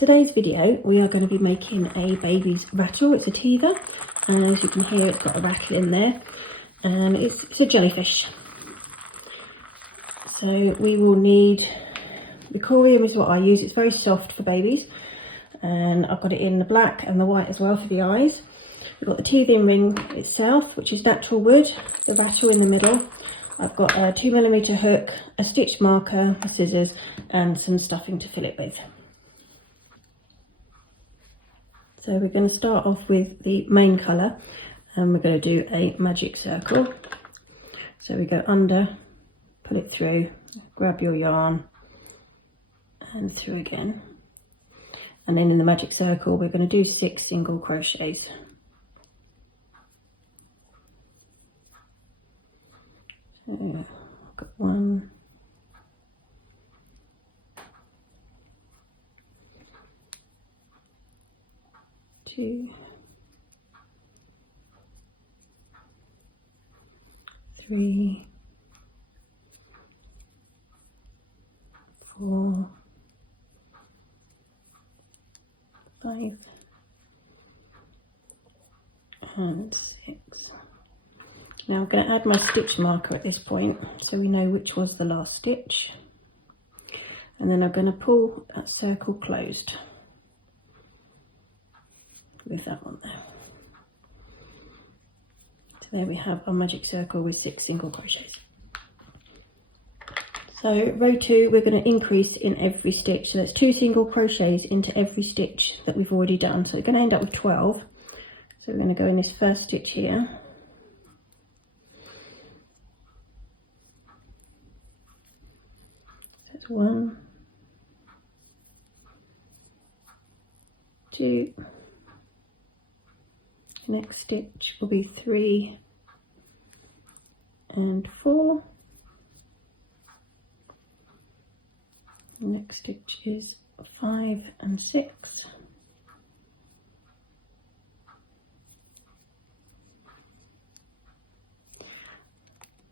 Today's video we are going to be making a baby's rattle. It's a teether, and as you can hear it's got a rattle in there, and it's a jellyfish. So we will need the corium is what I use. It's very soft for babies, and I've got it in the black and the white as well for the eyes. We've got the teething ring itself, which is natural wood, the rattle in the middle. I've got a 2mm hook, a stitch marker, a scissors, and some stuffing to fill it with. So we're going to start off with the main colour, and we're going to do a magic circle. So we go under, pull it through, grab your yarn, and through again. And then in the magic circle we're going to do 6 single crochets. So I've got 1, 2, 3, 4, 5, and 6. Now I'm going to add my stitch marker at this point so we know which was the last stitch, and then I'm going to pull that circle closed with that one there. So there we have our magic circle with 6 single crochets. So row 2 we're going to increase in every stitch, so that's 2 single crochets into every stitch that we've already done. So we're going to end up with 12. So we're going to go in this first stitch here, so it's 1, 2, the next stitch will be 3 and 4. The next stitch is 5 and 6.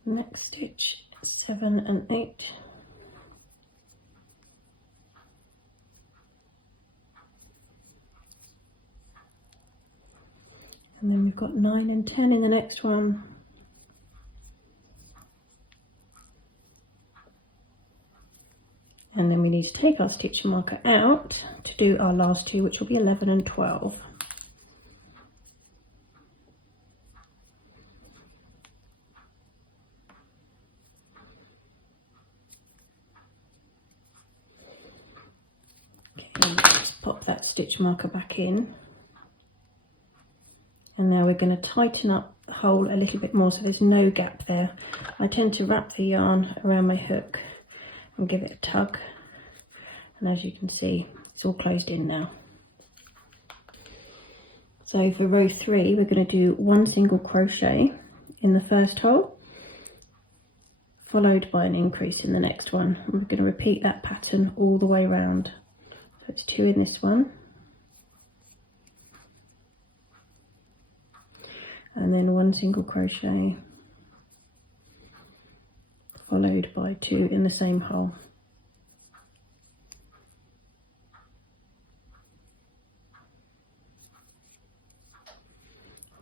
The next stitch is 7 and 8. And then we've got 9 and 10 in the next one. And then we need to take our stitch marker out to do our last 2, which will be 11 and 12. Okay, let's pop that stitch marker back in. And now we're going to tighten up the hole a little bit more so there's no gap there. I tend to wrap the yarn around my hook and give it a tug, and as you can see it's all closed in now. So for row 3 we're going to do 1 single crochet in the first hole, followed by an increase in the next one, and we're going to repeat that pattern all the way around. So it's 2 in this one, and then 1 single crochet, followed by 2 in the same hole.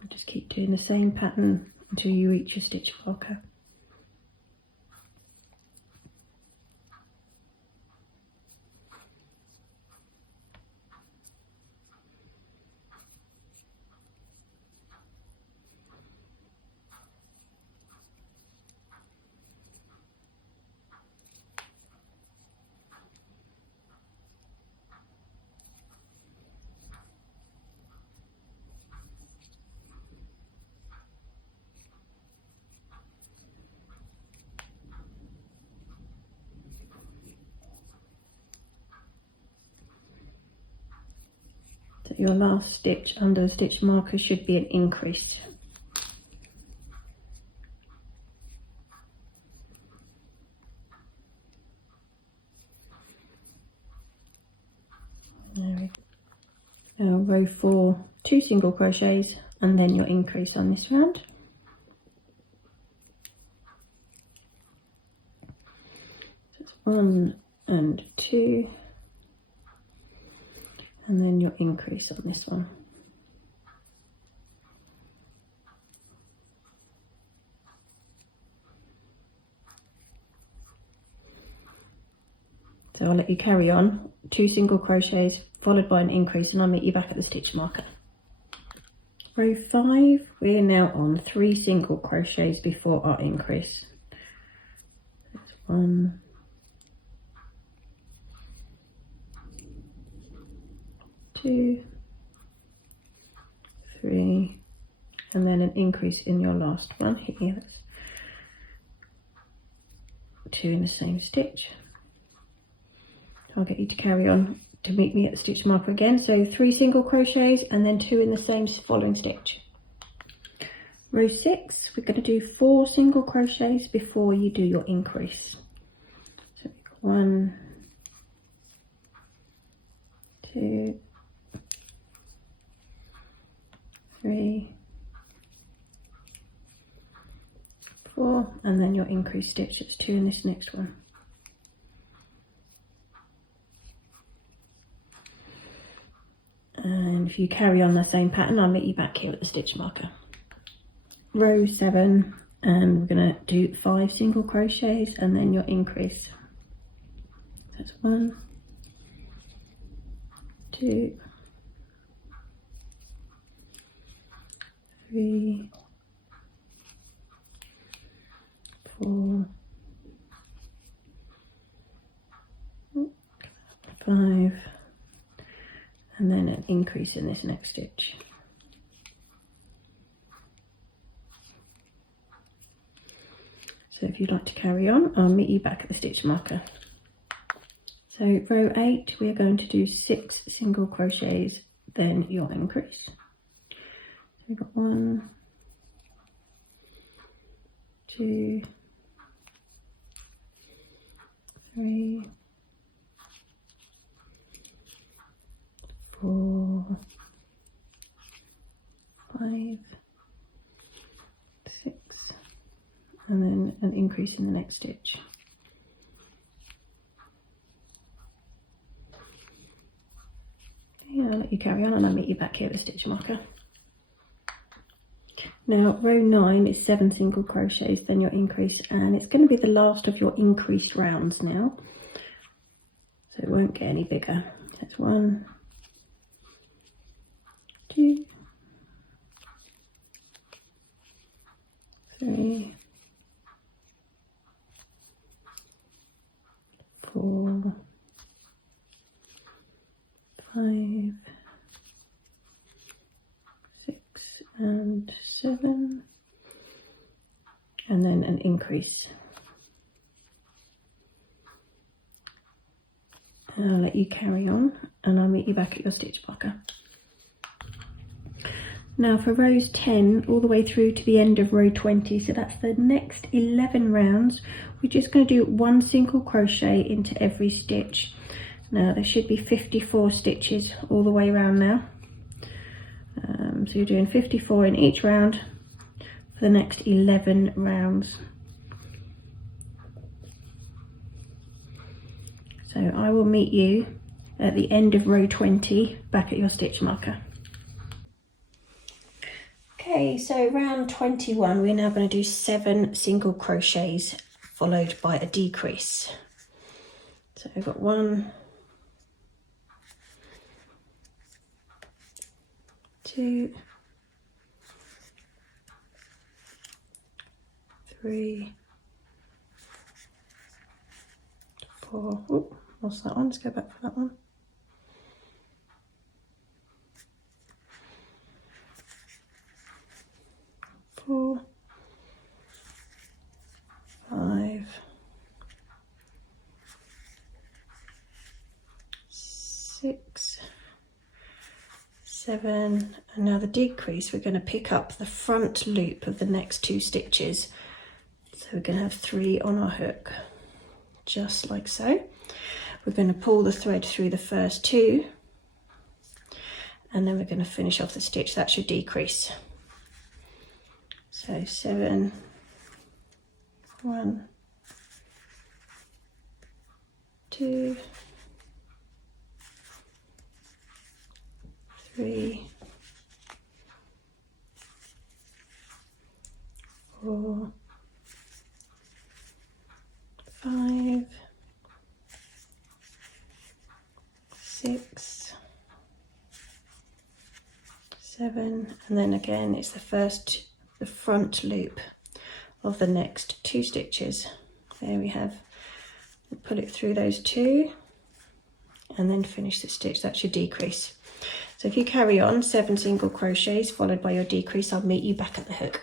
Just keep doing the same pattern until you reach your stitch marker. So your last stitch under the stitch marker should be an increase. There we go. Now row 4, 2 single crochets, and then your increase on this round. So it's 1 and 2, and then your increase on this one. So I'll let you carry on, 2 single crochets followed by an increase, and I'll meet you back at the stitch marker. Row 5, we're now on 3 single crochets before our increase. That's 1, 2, 3, and then an increase in your last one here. That's 2 in the same stitch. I'll get you to carry on to meet me at the stitch marker again. So 3 single crochets and then 2 in the same following stitch. Row 6, we're going to do 4 single crochets before you do your increase. So 1, 2, 3, 4, and then your increase stitch. It's 2 in this next one. And if you carry on the same pattern, I'll meet you back here at the stitch marker. Row 7, and we're going to do 5 single crochets and then your increase. That's 1, 2, 3, 4, 5, and then an increase in this next stitch. So if you'd like to carry on, I'll meet you back at the stitch marker. So row 8, we are going to do 6 single crochets, then your increase. So we've got 1, 2, 3, 4, 5, 6, and then an increase in the next stitch. Okay, I'll let you carry on and I'll meet you back here at the stitch marker. Now row 9 is 7 single crochets, then your increase, and it's going to be the last of your increased rounds now, so it won't get any bigger. That's 1, 2, 3, 4, 5, 6, and 7, and then an increase. And I'll let you carry on and I'll meet you back at your stitch marker. Now for rows 10 all the way through to the end of row 20, so that's the next 11 rounds, we're just going to do 1 single crochet into every stitch. Now there should be 54 stitches all the way around now. So you're doing 54 in each round for the next 11 rounds. So I will meet you at the end of row 20 back at your stitch marker. Okay, so round 21 we're now going to do 7 single crochets followed by a decrease. So I've got 1, 2, 3, 4. Oh, lost that one. Let's go back for that one. 4, 5, 6, 7, and now the decrease, we're going to pick up the front loop of the next 2 stitches. So we're going to have 3 on our hook, just like so. We're going to pull the thread through the first 2, and then we're going to finish off the stitch. That should decrease. So 7, 1, 2, 5, 6, 7, and then again it's the front loop of the next 2 stitches. There we have. Pull it through those 2 and then finish the stitch. That's your decrease. So if you carry on 7 single crochets followed by your decrease, I'll meet you back at the hook.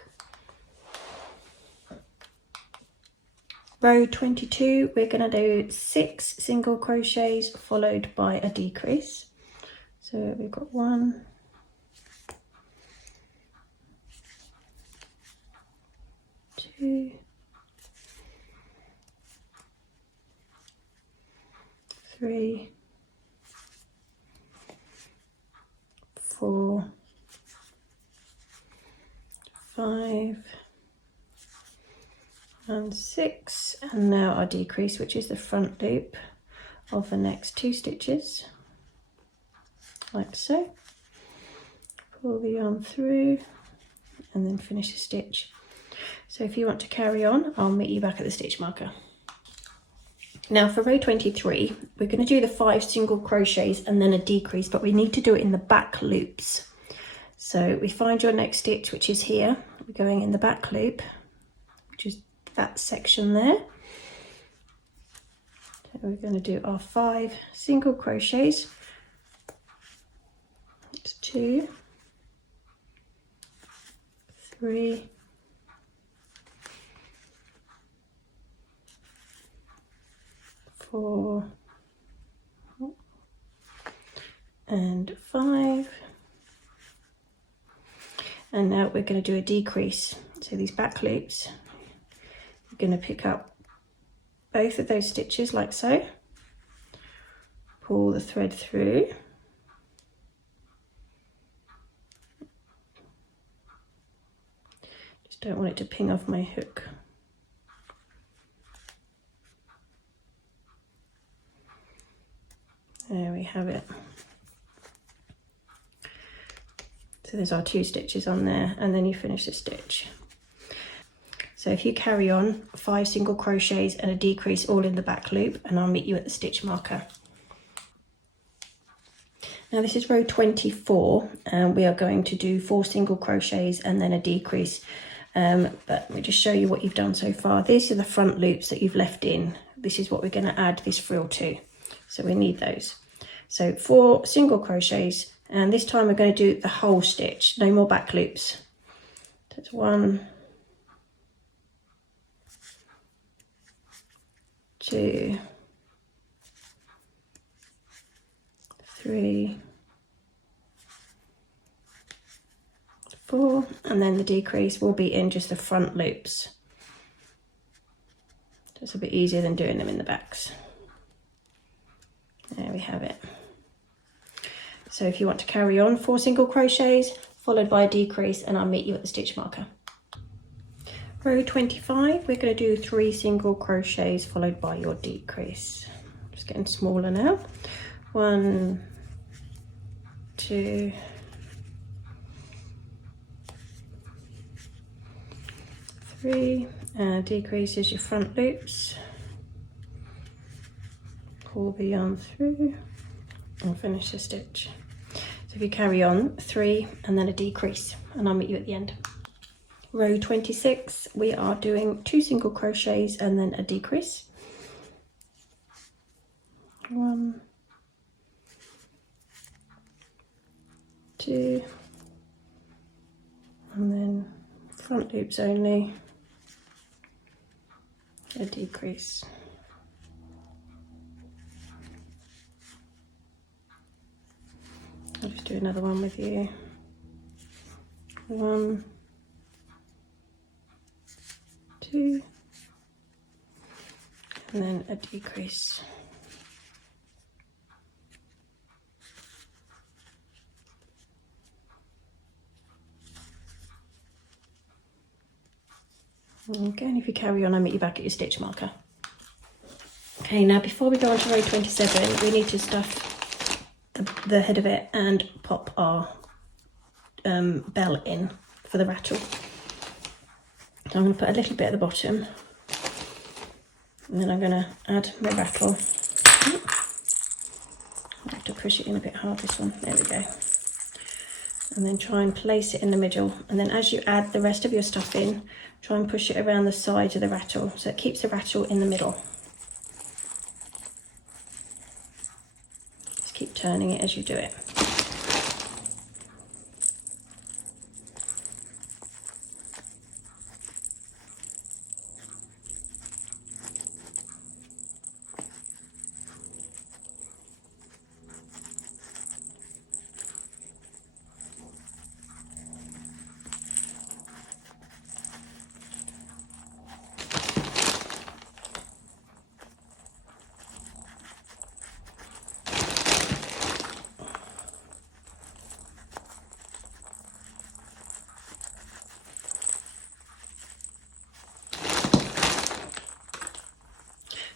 Row 22, we're going to do 6 single crochets followed by a decrease. So we've got 1, 2, 3, 4, 5 and 6, and now our decrease, which is the front loop of the next 2 stitches, like so. Pull the yarn through and then finish the stitch. So if you want to carry on, I'll meet you back at the stitch marker. Now for row 23, we're going to do the 5 single crochets and then a decrease, but we need to do it in the back loops. So we find your next stitch, which is here. We're going in the back loop, which is that section there. So we're going to do our 5 single crochets. It's 2, 3, 4 and 5, and now we're going to do a decrease. So these back loops, you're going to pick up both of those stitches like so, pull the thread through, just don't want it to ping off my hook. There we have it. So there's our 2 stitches on there, and then you finish the stitch. So if you carry on 5 single crochets and a decrease all in the back loop, and I'll meet you at the stitch marker. Now this is row 24, and we are going to do 4 single crochets and then a decrease. But let me just show you what you've done so far. These are the front loops that you've left in. This is what we're going to add this frill to. So we need those. So 4 single crochets, and this time we're going to do the whole stitch, no more back loops. That's 1, 2, 3, 4, and then the decrease will be in just the front loops. So it's a bit easier than doing them in the backs. There we have it. So if you want to carry on 4 single crochets followed by a decrease, and I'll meet you at the stitch marker. Row 25, we're going to do 3 single crochets followed by your decrease. Just getting smaller now. 1, 2, 3, and decrease is your front loops. Pull the yarn through and finish the stitch. So if you carry on 3 and then a decrease, and I'll meet you at the end. Row 26, we are doing 2 single crochets and then a decrease. 1, 2, and then front loops only, a decrease. I'll just do another one with you. 1, 2, and then a decrease. Okay, and if you carry on, I'll meet you back at your stitch marker. Okay, now before we go on to row 27, we need to stuff the head of it and pop our bell in for the rattle. So I'm going to put a little bit at the bottom And then I'm going to add my rattle. I have to push it in a bit hard, this one. There we go. And then try and place it in the middle. And then as you add the rest of your stuff in, try and push it around the sides of the rattle, so it keeps the rattle in the middle. Just keep turning it as you do it.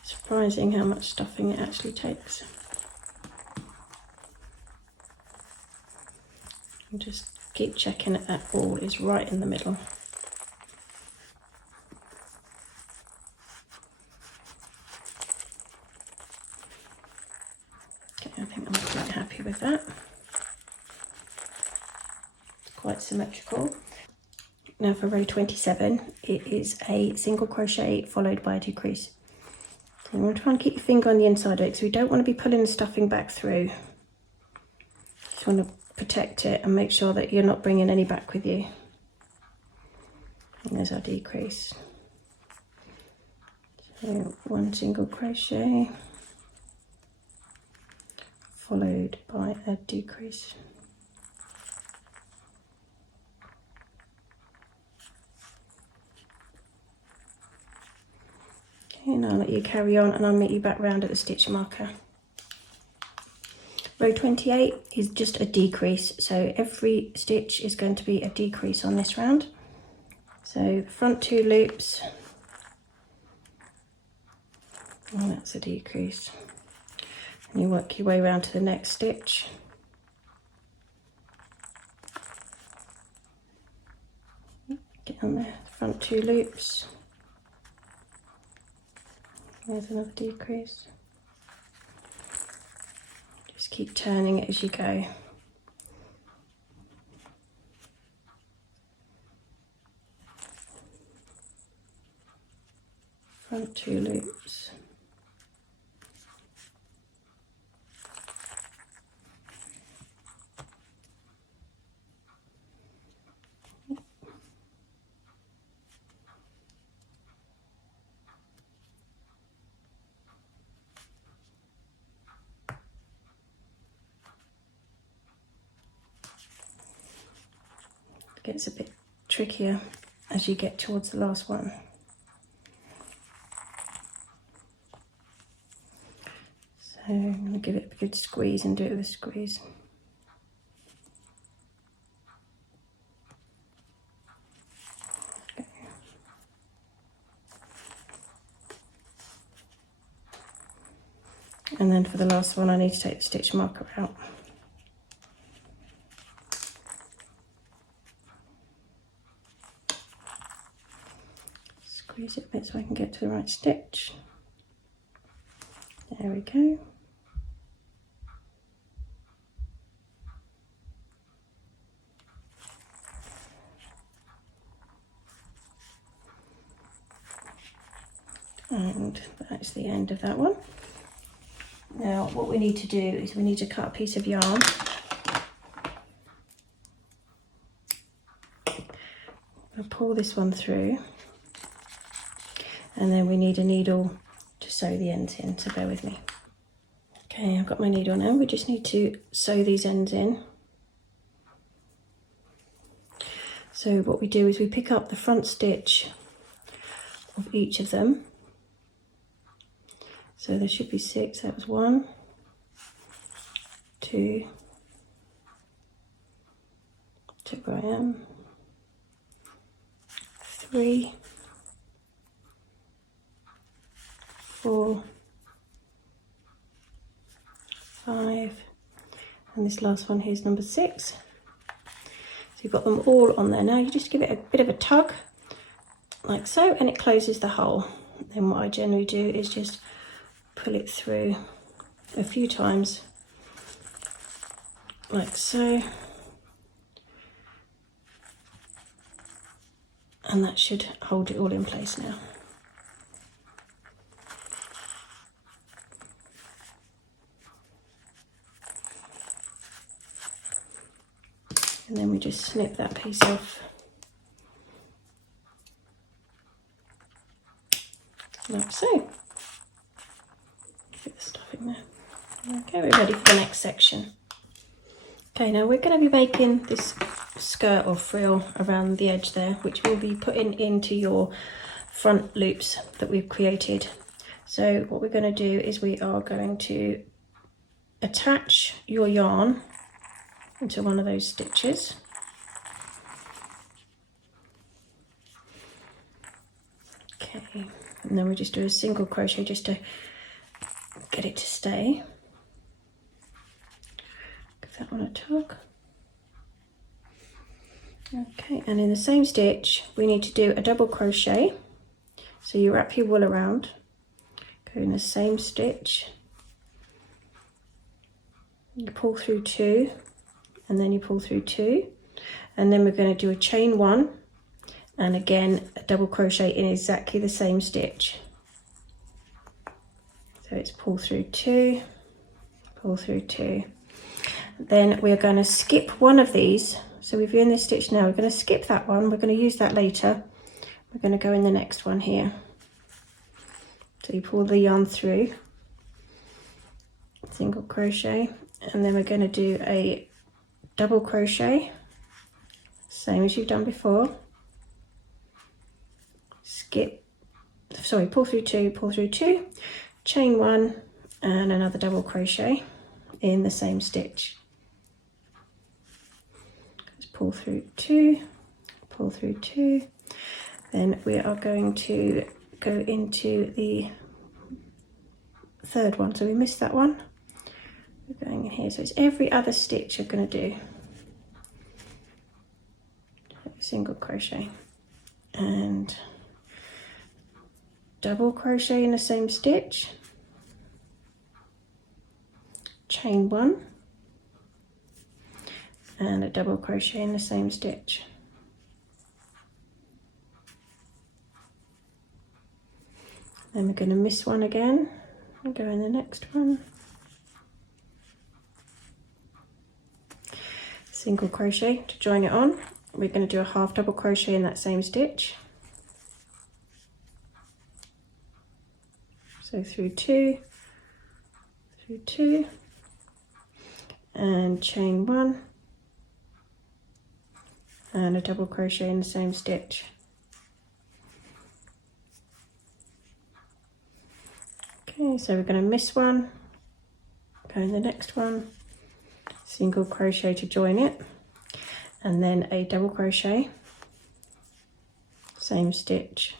Surprising how much stuffing it actually takes. And just keep checking that ball is right in the middle. Okay, I think I'm quite happy with that. It's quite symmetrical. Now for row 27, it is a single crochet followed by a decrease. I'm going to try and keep your finger on the inside of it, because we don't want to be pulling the stuffing back through. Just want to protect it and make sure that you're not bringing any back with you. And there's our decrease. So one single crochet followed by a decrease. And I'll let you carry on and I'll meet you back round at the stitch marker. Row 28 is just a decrease, so every stitch is going to be a decrease on this round. So the front 2 loops, and that's a decrease. And you work your way around to the next stitch. Get on the front 2 loops. There's another decrease. Just keep turning it as you go. Front 2 loops. Gets a bit trickier as you get towards the last one. So I'm going to give it a good squeeze and do it with a squeeze. Okay. And then for the last one I need to take the stitch marker out. Squeeze it a bit so I can get to the right stitch. There we go. And that's the end of that one. Now what we need to do is we need to cut a piece of yarn. I'll pull this one through. And then we need a needle to sew the ends in, so bear with me. Okay, I've got my needle now. We just need to sew these ends in. So what we do is we pick up the front stitch of each of them. So there should be 6, that was 1, 2, check where I am, 3, 4, 5, and this last one here is number 6. So you've got them all on there. Now you just give it a bit of a tug, like so, and it closes the hole. then what I generally do is just pull it through a few times, like so, and that should hold it all in place now. And then we just snip that piece off, like so. Get the stuff in there. Okay, we're ready for the next section. Okay, now we're going to be making this skirt or frill around the edge there, which we'll be putting into your front loops that we've created. So what we're going to do is we are going to attach your yarn into one of those stitches. Okay, and then we just do a single crochet just to get it to stay. Give that one a tug. Okay, and in the same stitch we need to do a double crochet. So you wrap your wool around, go in the same stitch, you pull through 2, and then you pull through 2, and then we're going to do a chain 1 and again a double crochet in exactly the same stitch. So it's pull through 2, pull through 2. Then we're going to skip one of these. So if you're in this stitch now, we're going to skip that one, we're going to use that later. We're going to go in the next one here. So you pull the yarn through, single crochet, and then we're going to do a double crochet, same as you've done before. Pull through 2, pull through 2, chain 1 and another double crochet in the same stitch. Just pull through 2, pull through 2. Then we are going to go into the third one, so we missed that one. We're going in here, so it's every other stitch you're going to do single crochet and double crochet in the same stitch, chain 1 and a double crochet in the same stitch. Then we're going to miss one again and go in the next one, single crochet to join it on. We're going to do a half double crochet in that same stitch, so through 2, through 2 and chain 1 and a double crochet in the same stitch. Okay, so we're going to miss one, go in the next one, single crochet to join it, and then a double crochet, same stitch,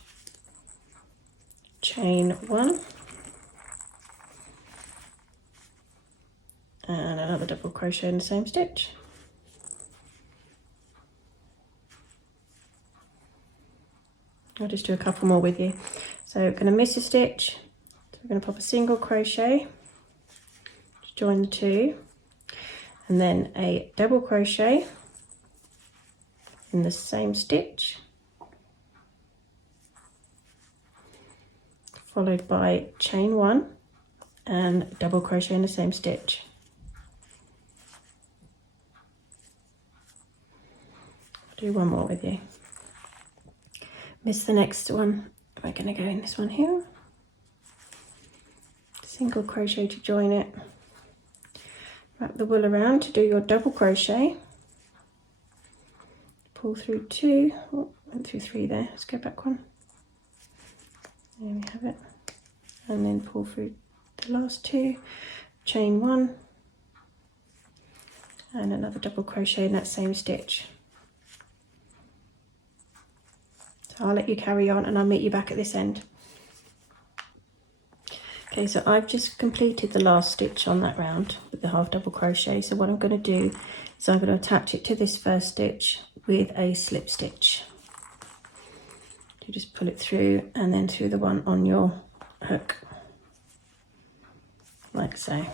chain 1 and another double crochet in the same stitch. I'll just do a couple more with you. So we're going to miss a stitch, so we're going to pop a single crochet to join the 2, and then a double crochet in the same stitch, followed by chain 1 and double crochet in the same stitch. I'll do one more with you. Miss the next one, we're going to go in this one here, single crochet to join it, wrap the wool around to do your double crochet, pull through 2, went through 3 there, let's go back one, there we have it, and then pull through the last 2, chain 1 and another double crochet in that same stitch. So I'll let you carry on and I'll meet you back at this end. Okay, so I've just completed the last stitch on that round with the half double crochet. So what I'm going to do is I'm going to attach it to this first stitch with a slip stitch. You just pull it through and then through the one on your hook, like so.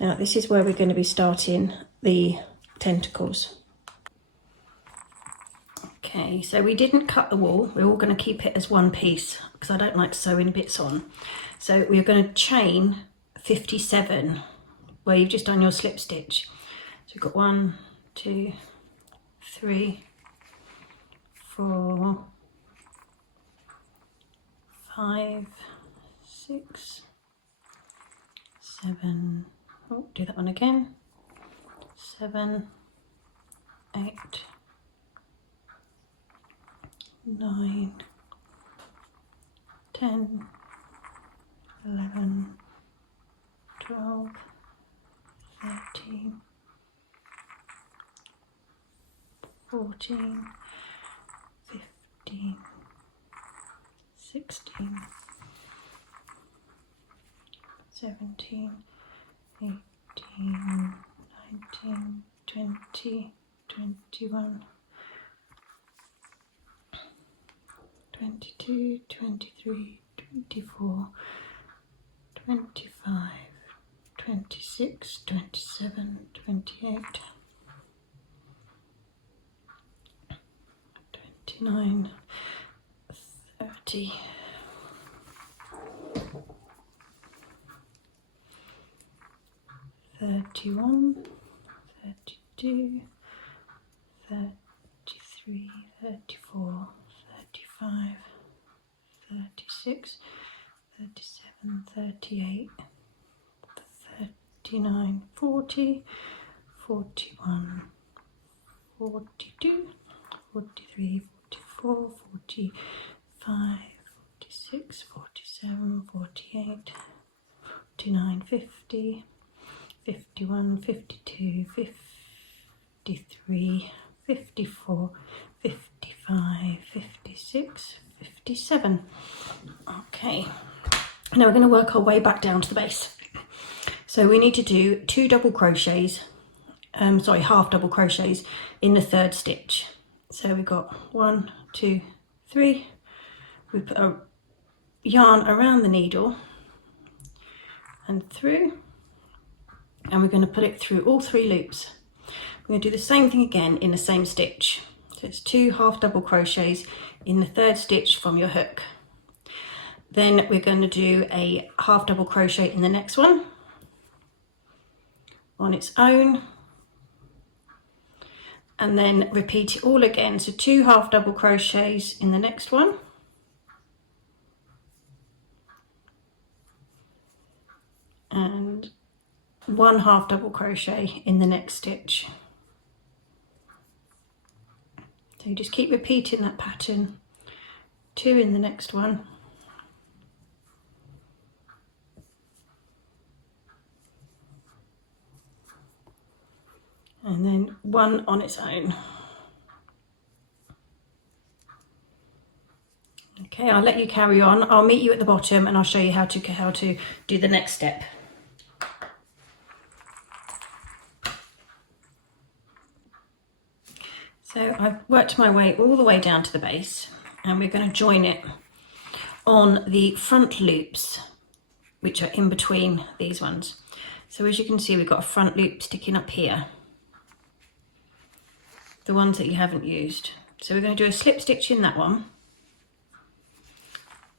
Now this is where we're going to be starting the tentacles. Okay, so we didn't cut the wool, we're all going to keep it as one piece because I don't like sewing bits on. So we're going to chain 57 where you've just done your slip stitch. So we've got 1, 2, 3, 4, 5, 6, 7, oh, do that one again, 7, 8, 9, 10, 11, 12, 13, 14, 15, 16, 17, 18, 19, 20, 21, 22, 23, 24, 25, 26, 27, 28, 29, 30, 31, 32, 33, 34, 35, 36, 37, 38, 39, 40, 41, 42, 43, 44, 45, 46, 47, 48, 49, 50, 51, 52, 53, 54, 55, 56, 57. Okay, now we're going to work our way back down to the base. So we need to do 2 double crochets, half double crochets in the 3rd stitch. So we've got 1, 2, 3. We put a yarn around the needle and through, and we're going to put it through all 3 loops. We're going to do the same thing again in the same stitch. So it's 2 half double crochets in the 3rd stitch from your hook. Then we're going to do a half double crochet in the next one on its own, and then repeat it all again. So 2 half double crochets in the next one, and 1 half double crochet in the next stitch. So you just keep repeating that pattern, 2 in the next one, and then 1 on its own. Okay, I'll let you carry on. I'll meet you at the bottom and I'll show you how to do the next step. So I've worked my way all the way down to the base, and we're going to join it on the front loops, which are in between these ones. So as you can see, we've got a front loop sticking up here, the ones that you haven't used. So we're going to do a slip stitch in that one,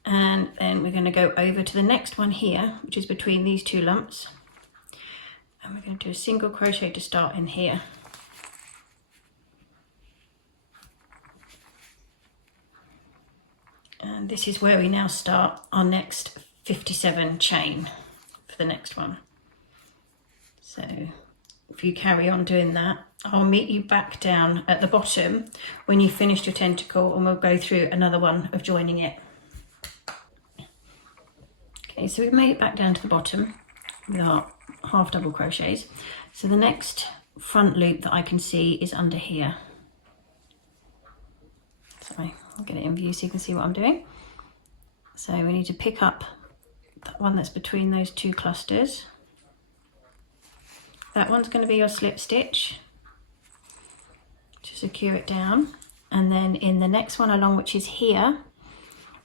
and then we're going to go over to the next one here, which is between these 2 lumps, and we're going to do a single crochet to start in here. And this is where we now start our next 57 chain for the next one. So if you carry on doing that, I'll meet you back down at the bottom when you've finished your tentacle, and we'll go through another one of joining it. Okay, so we've made it back down to the bottom with our half double crochets. So the next front loop that I can see is under here. Sorry, I'll get it in view so you can see what I'm doing. So we need to pick up that one that's between those 2 clusters. That one's going to be your slip stitch to secure it down, And then in the next one along, which is here,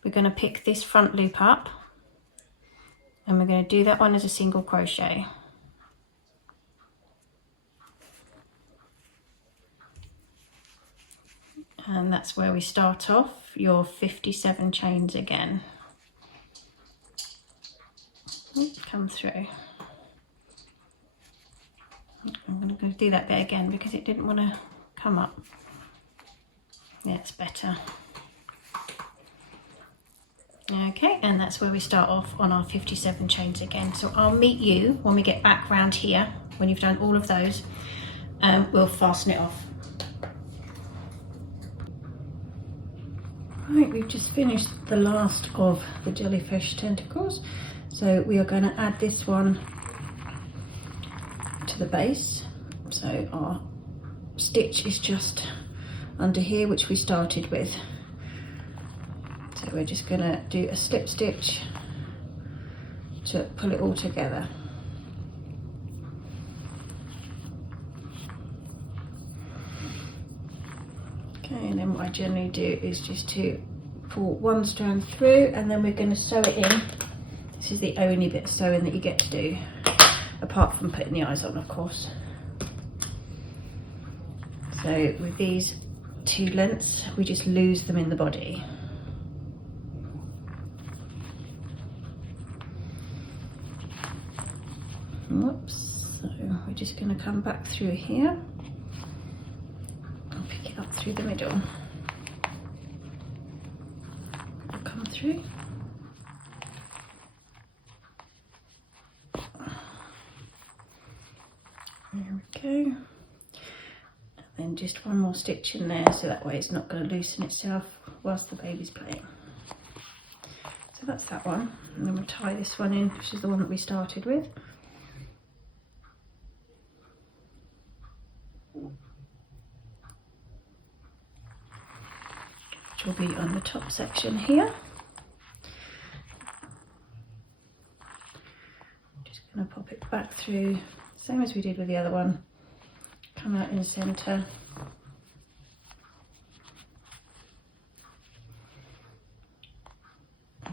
we're going to pick this front loop up and we're going to do that one as a single crochet. And that's where we start off your 57 chains again. Come through. I'm going to go do that bit again because it didn't want to come up. Yeah, it's better. Okay, and that's where we start off on our 57 chains again. So I'll meet you when we get back round here, when you've done all of those, and we'll fasten it off. Right, we've just finished the last of the jellyfish tentacles. So we are going to add this one to the base. So our stitch is just under here, which we started with. So we're just going to do a slip stitch to pull it all together. Okay, and then what I generally do is just to pull one strand through, and then we're going to sew it in. This is the only bit of sewing that you get to do, apart from putting the eyes on, of course. So with these two lengths, we just lose them in the body. Whoops, so we're just going to come back through here and pick it up through the middle. I'll come through. There we go. And then just one more stitch in there, so that way it's not going to loosen itself whilst the baby's playing. So that's that one. And then we'll tie this one in, which is the one that we started with. Which will be on the top section here. Just going to pop it back through, same as we did with the other one. Come out in the centre.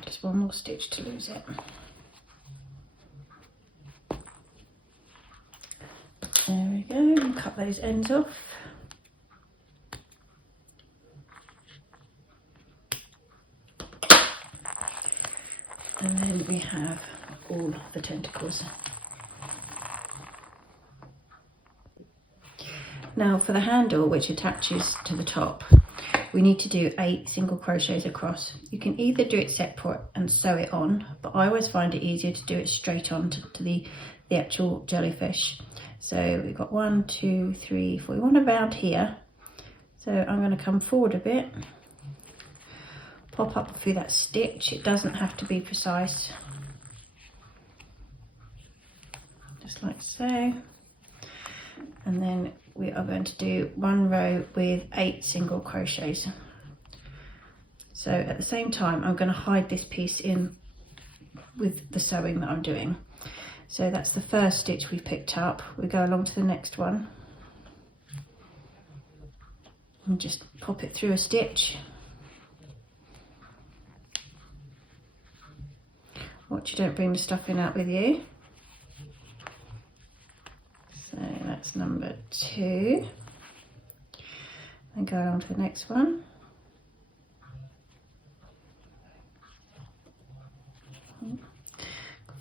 Just one more stitch to lose it. There we go, and cut those ends off. And then we have all the tentacles. Now for the handle, which attaches to the top, we need to do 8 single crochets across. You can either do it separate and sew it on, but I always find it easier to do it straight on to the actual jellyfish. So we've got 1, 2, 3, 4, we want around here. So I'm going to come forward a bit, pop up through that stitch. It doesn't have to be precise. Just like so. And then we are going to do 1 row with 8 single crochets. So at the same time, I'm going to hide this piece in with the sewing that I'm doing. So that's the first stitch we've picked up. We go along to the next one and just pop it through a stitch. Watch you don't bring the stuffing out with you. So that's number 2. And go on to the next one.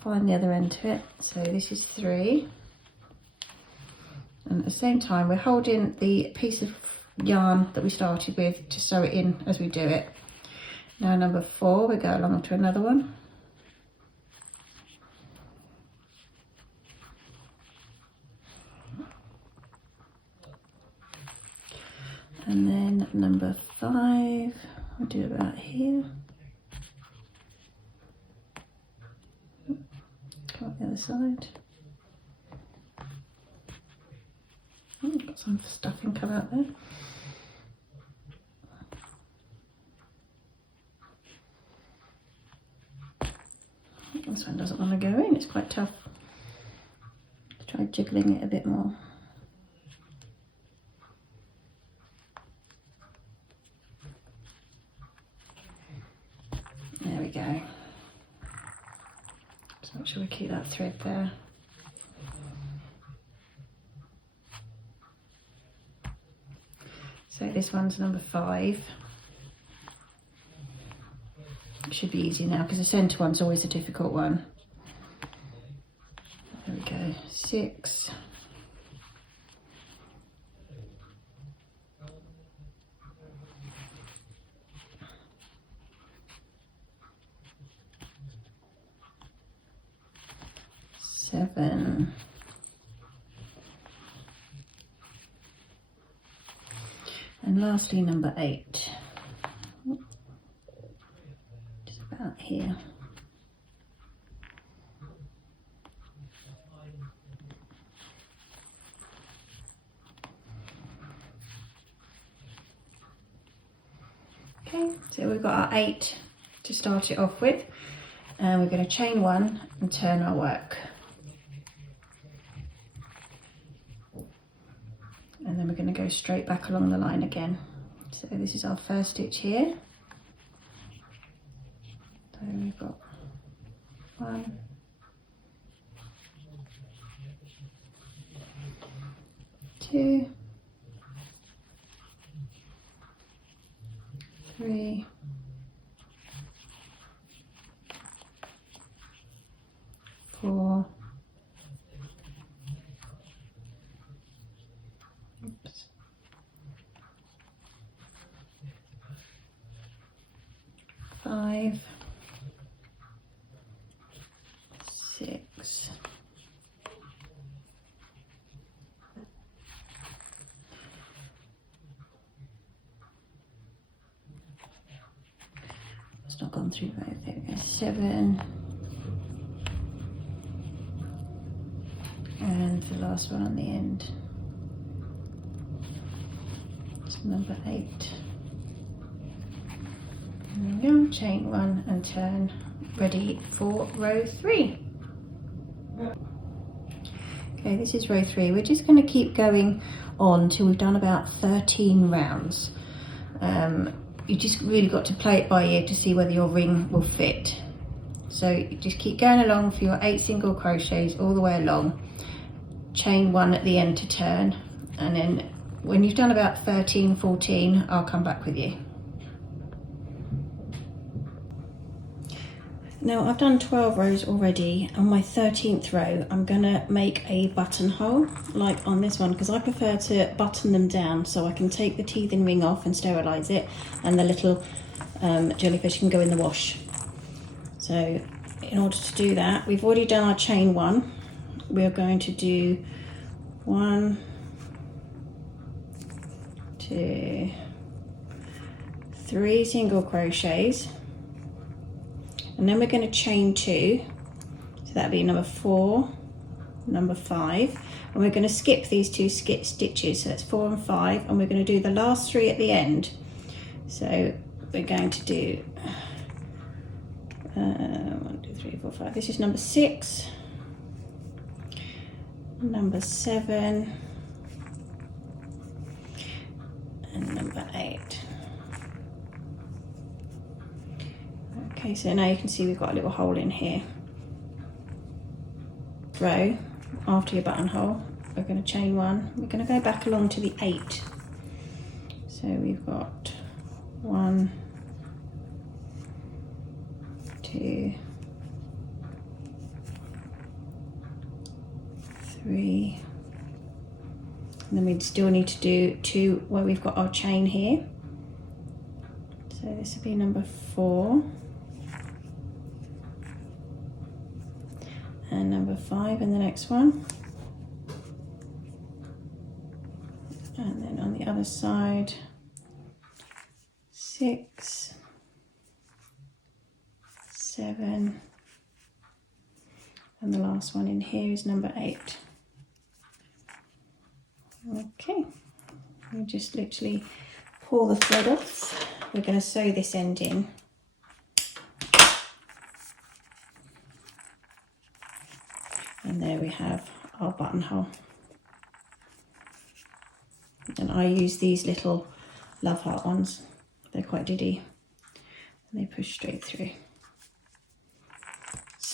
Find the other end to it. So this is 3. And at the same time, we're holding the piece of yarn that we started with to sew it in as we do it. Now number 4, we go along to another one. And then number 5, I'll do about here. Go up the other side. Oh, got some stuffing come out there. This one doesn't want to go in, it's quite tough. Try jiggling it a bit more. Make sure we keep that thread there. So this one's number 5. It should be easy now because the centre one's always a difficult one. There we go, 6. Seven. And lastly, number 8. Just about here. Okay, so we've got our 8 to start it off with, and we're going to chain 1 and turn our work. And then we're going to go straight back along the line again. So this is our first stitch here. So we've got 1, 2, 3, 4, 5, 6, 7, and the last one on the end. It's number 8. There we go, chain 1 and turn, ready for row 3. Okay, this is row 3. We're just going to keep going on till we've done about 13 rounds. You just really got to play it by ear to see whether your ring will fit. So you just keep going along for your 8 single crochets all the way along, chain 1 at the end to turn, and then when you've done about 13, 14, I'll come back with you. Now I've done 12 rows already. On my 13th row I'm gonna make a buttonhole like on this one, because I prefer to button them down so I can take the teething ring off and sterilise it, and the little jellyfish can go in the wash. So in order to do that, we've already done our chain 1. We're going to do 1, 2, 3 single crochets, and then we're going to chain 2, so that'll be number 4, number 5, and we're going to skip these 2 stitches, so that's 4 and 5, and we're going to do the last 3 at the end. So we're going to do 1, 2, 3, 4, 5. This is number 6, number 7, and number 8. Okay, so now you can see we've got a little hole in here. Row after your buttonhole, we're going to chain 1. We're going to go back along to the 8. So we've got 1, 2, 3, and then we still need to do 2 where we've got our chain here. So this will be number 4 and number 5 in the next one, and then on the other side 6, 7, and the last one in here is number 8. Okay, we just literally pull the thread off. We're going to sew this end in. And there we have our buttonhole. And I use these little love heart ones. They're quite diddy and they push straight through.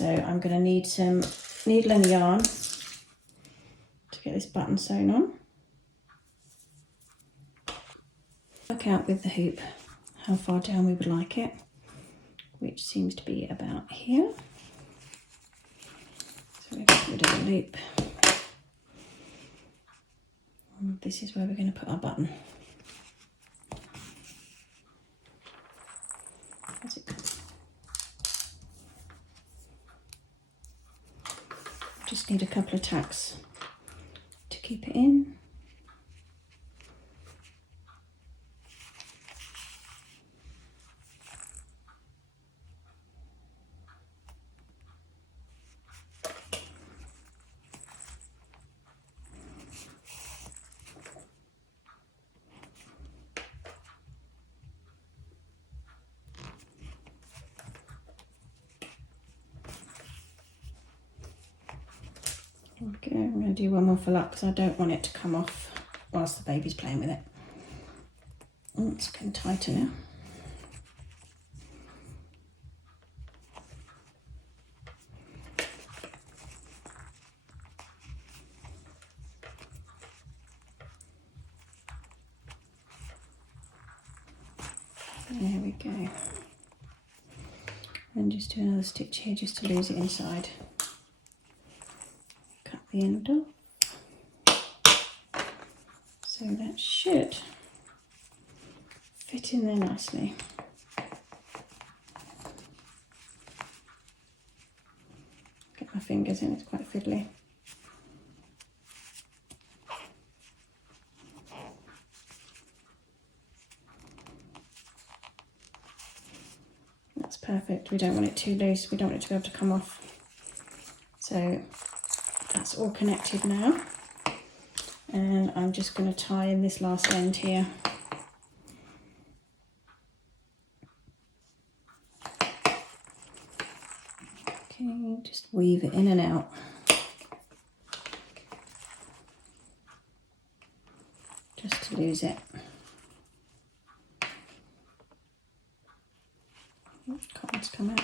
So I'm going to need some needle and yarn to get this button sewn on. Work out with the hoop how far down we would like it, which seems to be about here. So we get rid of the loop. And this is where we're going to put our button. Where's it gone? Just need a couple of tacks to keep it in. Okay, I'm going to do one more for luck because I don't want it to come off whilst the baby's playing with it. Oh, it's getting tighter now. There we go. And just do another stitch here just to lose it inside. Cut the end off. So that should fit in there nicely. Get my fingers in, it's quite fiddly. That's perfect. We don't want it too loose, we don't want it to be able to come off. So that's all connected now. And I'm just going to tie in this last end here. Okay, just weave it in and out. Just to lose it. Cotton's come out.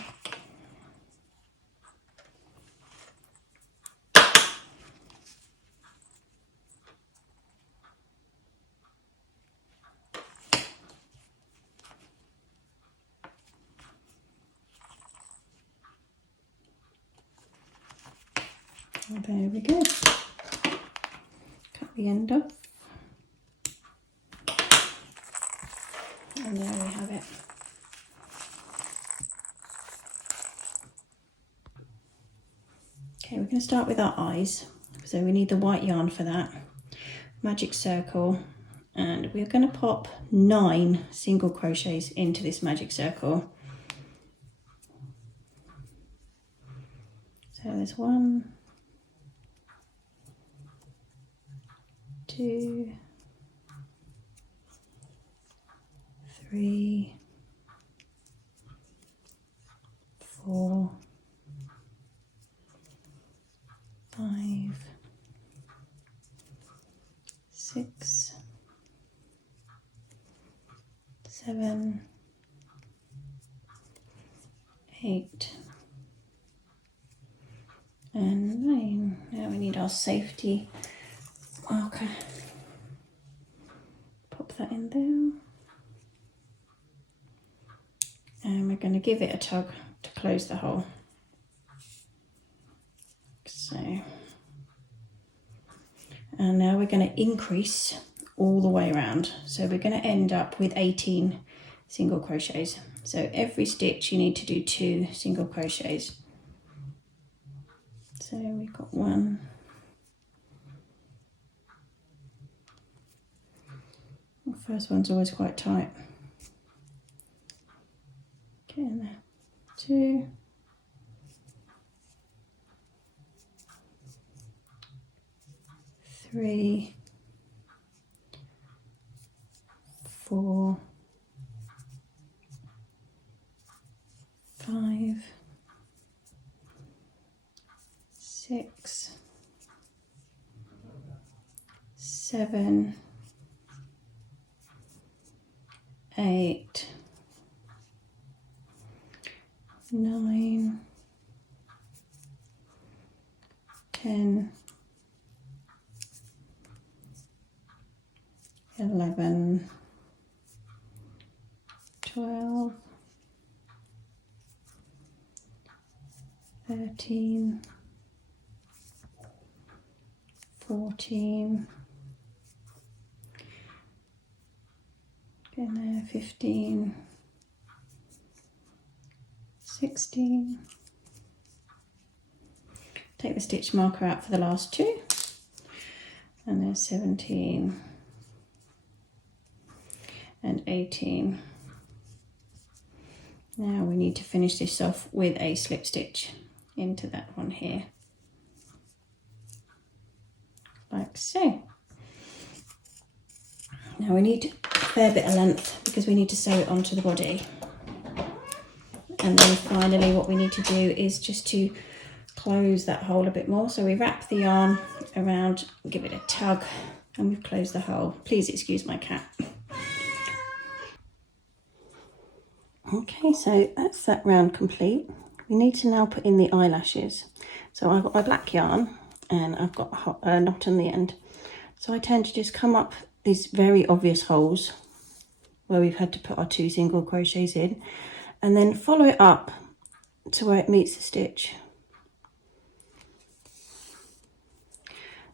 And there we go. Cut the end off. And there we have it. Okay, we're going to start with our eyes. So we need the white yarn for that. Magic circle. And we're going to pop 9 single crochets into this magic circle. So there's 1, 2, 3, 4, 5, 6, 7, 8, and 9. Now we need our safety marker. Pop that in there. And we're going to give it a tug to close the hole. So, and now we're going to increase all the way around. So we're going to end up with 18 single crochets. So every stitch you need to do 2 single crochets. So we've got 1, the first one's always quite tight. Okay, in there. 2, 3, 4, 5, 6, 7, 8, 9, 10, 11, 12, 13, 14, again there, 15, 16. Take the stitch marker out for the last two, and there's 17 and 18. Now we need to finish this off with a slip stitch into that one here, like so. Now we need a fair bit of length because we need to sew it onto the body. And then finally what we need to do is just to close that hole a bit more. So we wrap the yarn around, give it a tug, and we've closed the hole. Please excuse my cat. Okay, so that's that round complete. We need to now put in the eyelashes. So I've got my black yarn and I've got a knot on the end. So I tend to just come up these very obvious holes where we've had to put our 2 single crochets in, and then follow it up to where it meets the stitch.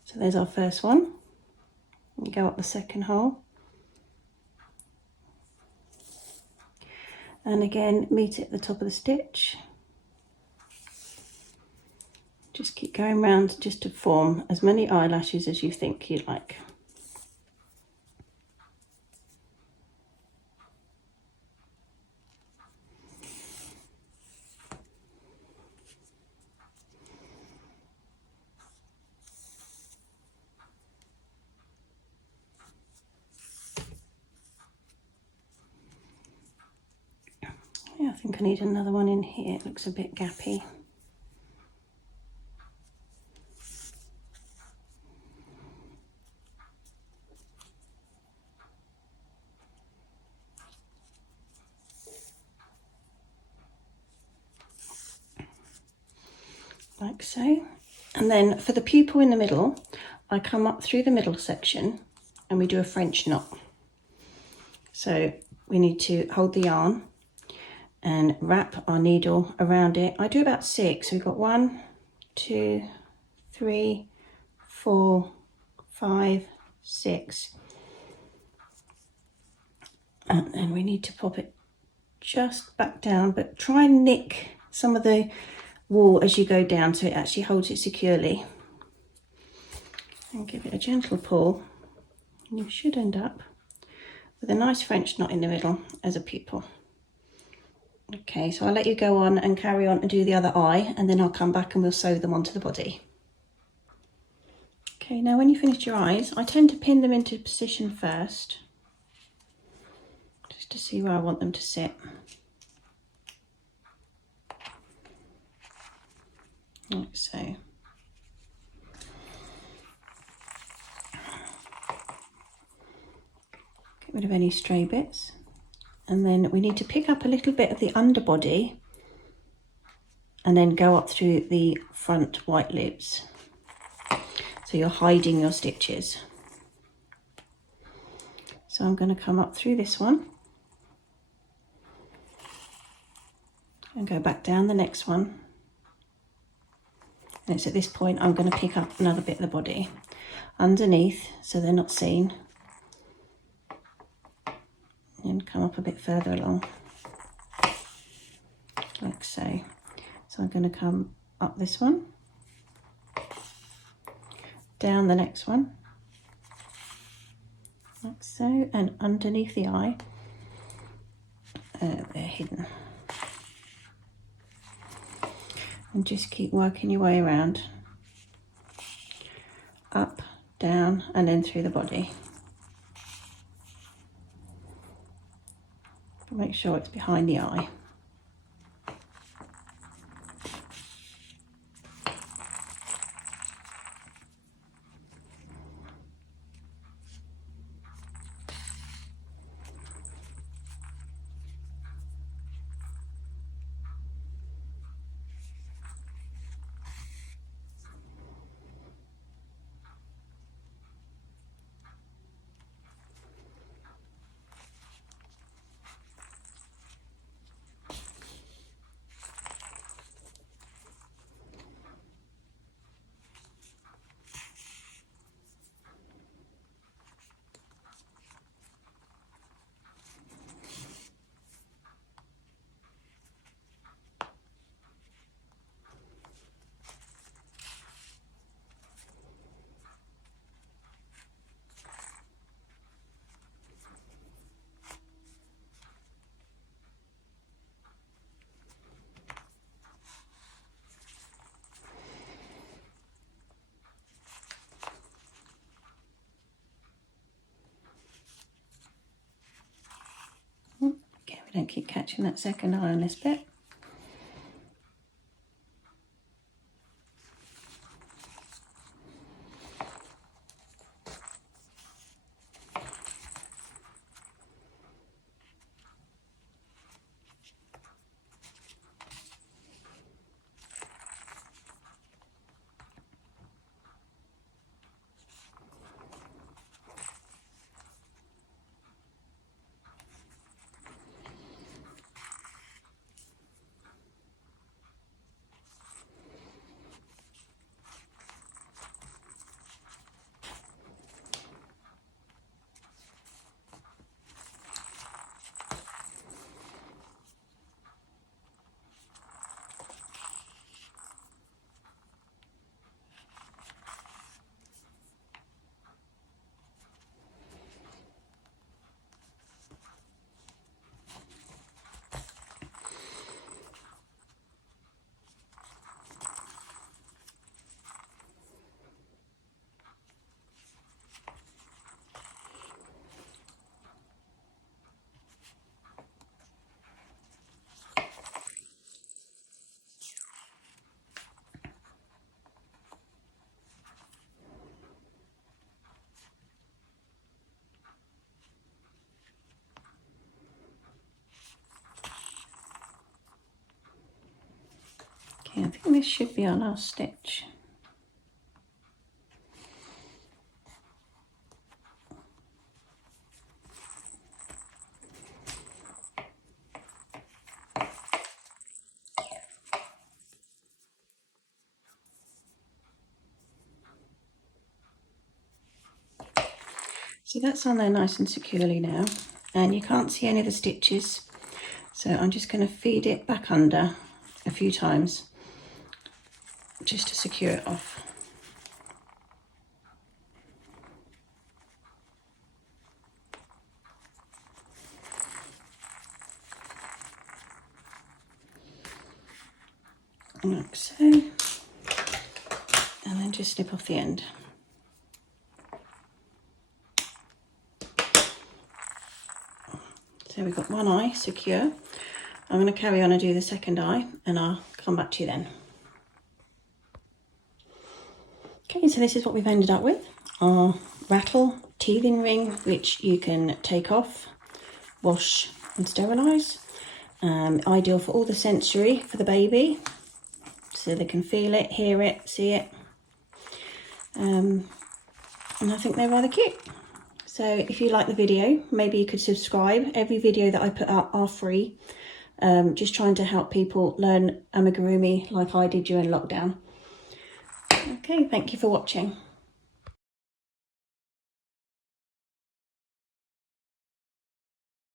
So there's our first one. We go up the second hole. And again, meet it at the top of the stitch. Just keep going round just to form as many eyelashes as you think you'd like. Yeah, I think I need another one in here. It looks a bit gappy. Like so. And then for the pupil in the middle, I come up through the middle section and we do a French knot. So we need to hold the yarn and wrap our needle around it. I do about 6. So we've got 1, 2, 3, 4, 5, 6. And then we need to pop it just back down, but try and nick some of the wool as you go down so it actually holds it securely. And give it a gentle pull. And you should end up with a nice French knot in the middle as a pupil. Okay, so I'll let you go on and carry on and do the other eye, and then I'll come back and we'll sew them onto the body. Okay, now when you finished your eyes, I tend to pin them into position first, just to see where I want them to sit. Like so. Get rid of any stray bits. And then we need to pick up a little bit of the underbody and then go up through the front white loops. So you're hiding your stitches. So I'm going to come up through this one and go back down the next one. And it's at this point I'm going to pick up another bit of the body underneath so they're not seen. And come up a bit further along, like so. So I'm going to come up this one, down the next one, like so, and underneath the eye. They're hidden. And just keep working your way around, up, down, and then through the body. Make sure it's behind the eye. I don't keep catching that second eye on this bit. Okay, I think this should be our last stitch. So that's on there nice and securely now, and you can't see any of the stitches, so I'm just going to feed it back under a few times just to secure it off. Like so, and then just snip off the end. So we've got one eye secure. I'm going to carry on and do the second eye, and I'll come back to you then. Okay, so this is what we've ended up with. Our rattle teething ring, which you can take off, wash and sterilise. Ideal for all the sensory for the baby, so they can feel it, hear it, see it. And I think they're rather cute. So if you like the video, maybe you could subscribe. Every video that I put up are free. Just trying to help people learn amigurumi like I did during lockdown. Okay, thank you for watching.